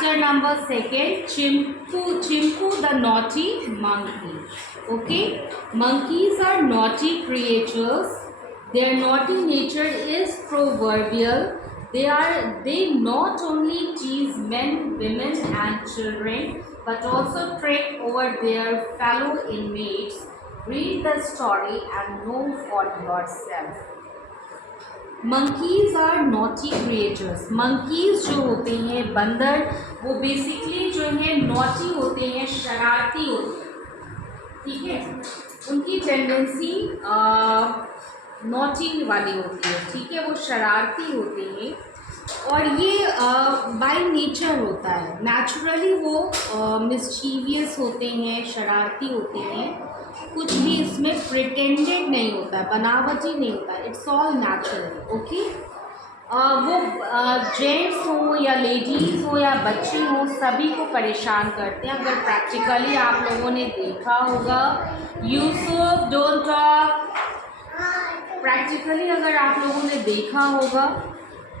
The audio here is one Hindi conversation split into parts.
Chapter number 2, Chimpu the naughty monkey. Okay, monkeys are naughty creatures. Their naughty nature is proverbial. They not only tease men, women and children, but also trick over their fellow inmates. Read the story and know for yourself. Monkeys are naughty creatures. Monkeys जो होते हैं बंदर, वो बेसिकली जो है नॉटी होते हैं, शरारती होते हैं। ठीक है, उनकी टेंडेंसी नॉटी वाली होती है। ठीक है, वो शरारती होते हैं और ये बाय नेचर होता है। नेचुरली वो मिस्चीवियस होते हैं, शरारती होते हैं। कुछ भी इसमें प्रिटेंडेड नहीं होता है, बनावटी नहीं होता है। It's all natural. ओके, वो जेंट्स हो या लेडीज़ हो या बच्चे हो, सभी को परेशान करते हैं। अगर प्रैक्टिकली आप लोगों ने देखा होगा, यूसुफ डोंट टॉक, प्रैक्टिकली अगर आप लोगों ने देखा होगा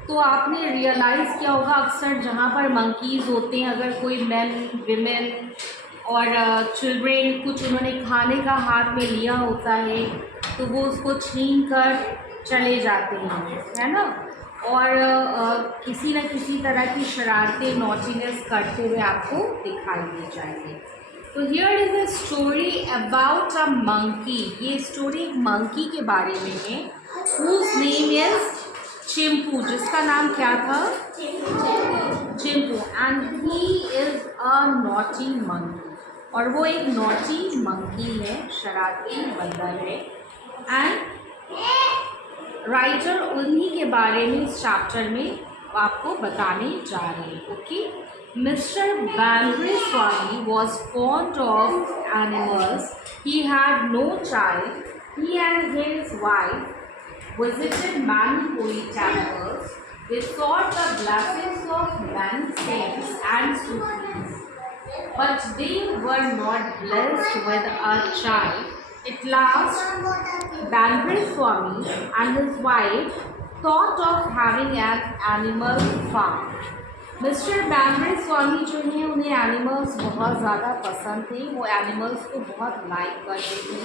तो आपने रियलाइज़ किया होगा, अक्सर जहाँ पर मंकीज़ होते हैं, अगर कोई मेन, विमेन और चिल्ड्रेन कुछ उन्होंने खाने का हाथ में लिया होता है तो वो उसको छीन कर चले जाते हैं, है ना। और किसी न किसी तरह की शरारतें, नॉटीनेस करते हुए आपको दिखाई दे जाएंगे। तो here is a story about a monkey. ये स्टोरी एक मंकी के बारे में है, हुज नेम इज़ चिंपू, जिसका नाम क्या था? Chimpu. And he is a naughty monkey, और वो एक नॉटी मंकी है, शरारती बंदर है। एंड राइटर उन्हीं के बारे में इस चैप्टर में आपको बताने जा रहे हैं। Okay, mister Bandre Swami was fond of animals. He had no child. He and his wife visited many holy temples. They sought the blessings of many saints and Sufis, but they were not blessed with a child. At last, Bandre Swami and his wife thought of having an animal farm. Mister Bandre Swami जो हैं, उन्हें एनिमल्स बहुत ज़्यादा पसंद थे। वो एनिमल्स को बहुत लाइक करते थे।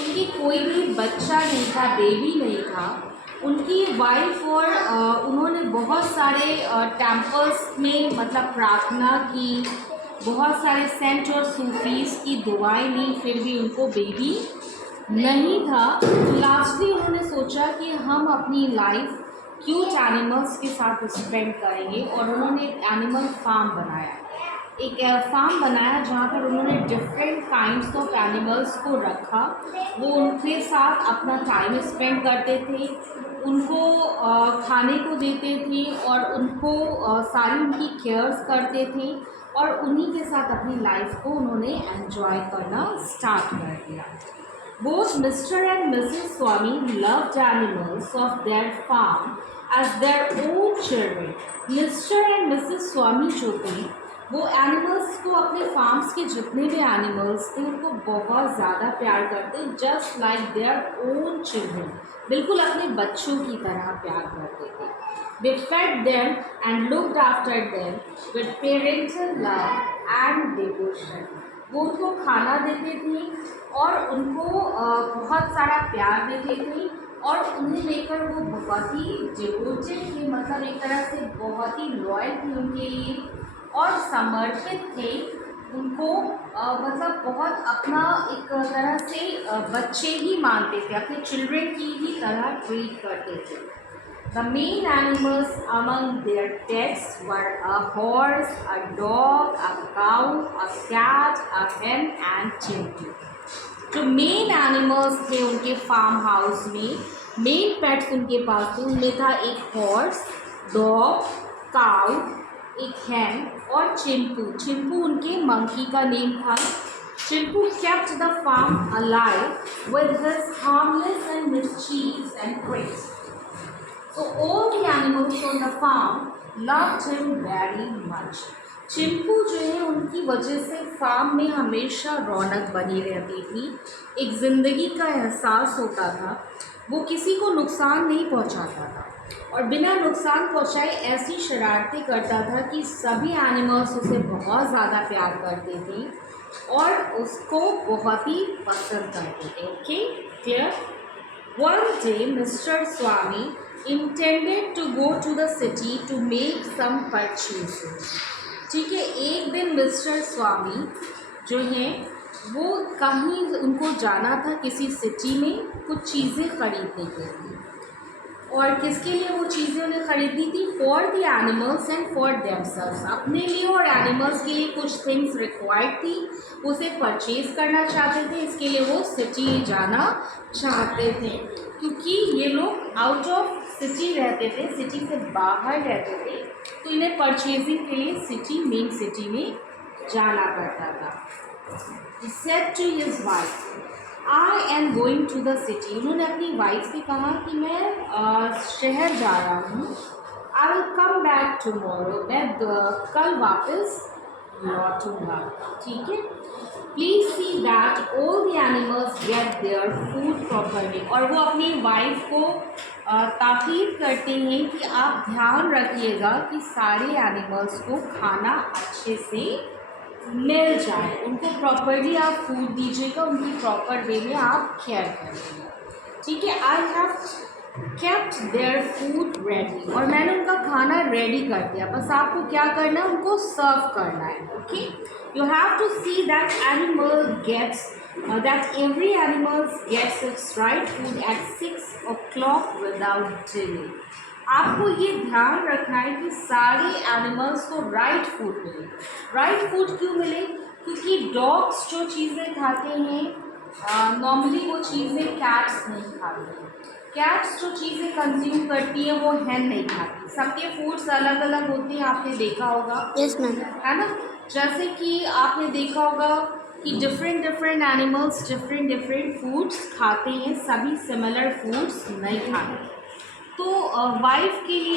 उनकी कोई भी बच्चा नहीं था, बेबी नहीं था। उनकी वाइफ और उन्होंने बहुत सारे टेम्पल्स में मतलब प्रार्थना की, बहुत सारे सेंट और सूफीज़ की दुआएं ली, फिर भी उनको बेबी नहीं था। तो लास्टली उन्होंने सोचा कि हम अपनी लाइफ क्यूट एनिमल्स के साथ स्पेंड करेंगे, और उन्होंने एक एनिमल फार्म बनाया। एक फार्म बनाया जहाँ पर उन्होंने डिफरेंट काइंड्स ऑफ एनिमल्स को रखा। वो उनके साथ अपना टाइम स्पेंड करते थे, उनको खाने को देते थे और उनको सारी उनकी केयर्स करते थे, और उन्हीं के साथ अपनी लाइफ को उन्होंने एंजॉय करना स्टार्ट कर दिया। Both Mr. and Mrs. Swami loved animals of their farm as their own children. Mr. and Mrs. Swami जो थे, वो एनिमल्स को, अपने फार्म्स के जितने भी एनिमल्स थे उनको बहुत ज़्यादा प्यार करते, just like their own children, बिल्कुल अपने बच्चों की तरह प्यार करते थे। They fed them and looked after them with parental love and devotion. वो उनको खाना देते थे और उनको बहुत सारा प्यार देते थे, और उन्हें लेकर वो बहुत ही डिवोटेड थे, मतलब एक तरह से बहुत ही लॉयल थे उनके लिए और समर्पित थे उनको। मतलब बहुत अपना एक तरह से बच्चे ही मानते थे, अपने चिल्ड्रन की ही तरह ट्रीट करते थे। The main animals among their pets were a horse, a dog, a cow, a cat, a hen and Chintu. जो मेन एनिमल्स थे उनके फार्म हाउस में, मेन पेट्स उनके पास थे, उनमें था एक हॉर्स, डॉग, काउ, एक हैन और चिंपू। चिंपू उनके मंकी का नेम था। Chimpu kept the farm alive with his harmless and mischievous and tricks. So all the animals on the farm loved him very much. Chimpu जो है, उनकी वजह से फार्म में हमेशा रौनक बनी रहती थी, एक ज़िंदगी का एहसास होता था, वो किसी को नुकसान नहीं पहुंचाता था। और बिना नुकसान पहुंचाए ऐसी शरारतें करता था कि सभी एनिमल्स उसे बहुत ज़्यादा प्यार करते थे और उसको बहुत ही पसंद करते थे. Okay, clear? One day, Mr. Swami intended to go to the city to make some purchases. ठीक है, एक दिन मिस्टर स्वामी जो हैं वो कहीं उनको जाना था किसी सिटी में कुछ चीज़ें खरीदने के लिए. और किसके लिए वो चीज़ें उन्हें खरीदनी थी? For the animals and for themselves, अपने लिए और एनिमल्स के लिए कुछ थिंग्स रिक्वायर्ड थी, उसे परचेज करना चाहते थे. इसके लिए वो सिटी जाना चाहते थे क्योंकि ये लोग आउट ऑफ सिटी रहते थे, सिटी से बाहर रहते थे, तो इन्हें परचेजिंग के लिए सिटी, मेन सिटी में जाना पड़ता था. He said to his wife, I am going to the city. उन्होंने अपनी वाइफ से कहा कि मैं शहर जा रहा हूँ. I will come back tomorrow. मैं कल वापस लौटूँगा. ठीक है. Please see that all the animals get their food properly. और वो अपनी वाइफ को ताकीद करते हैं कि आप ध्यान रखिएगा कि सारे एनिमल्स को खाना अच्छे से मिल जाए, उनको प्रॉपरली आप फूड दीजिएगा, उनकी प्रॉपर वे में आप केयर करिएगा. ठीक है. I have kept their food ready, और मैंने उनका खाना रेडी कर दिया, बस आपको क्या करना है, उनको सर्व करना है. Okay, you have to see that animal gets that every animal gets its right food at 6 o'clock without delay. आपको ये ध्यान रखना है कि सारे एनिमल्स को राइट फूड मिले. राइट फूड क्यों मिले? क्योंकि डॉग्स जो चीज़ें खाते हैं नॉर्मली वो चीज़ें कैट्स नहीं खाते हैं. कैट्स जो चीज़ें कंज्यूम करती हैं वो हैन नहीं खाती. सबके फूड्स अलग अलग होते हैं, आपने देखा होगा. Yes ma'am. है ना? जैसे कि आपने देखा होगा कि डिफरेंट एनिमल्स डिफरेंट फूड्स खाते हैं, सभी सिमिलर फूड्स नहीं खाते. तो वाइफ के लिए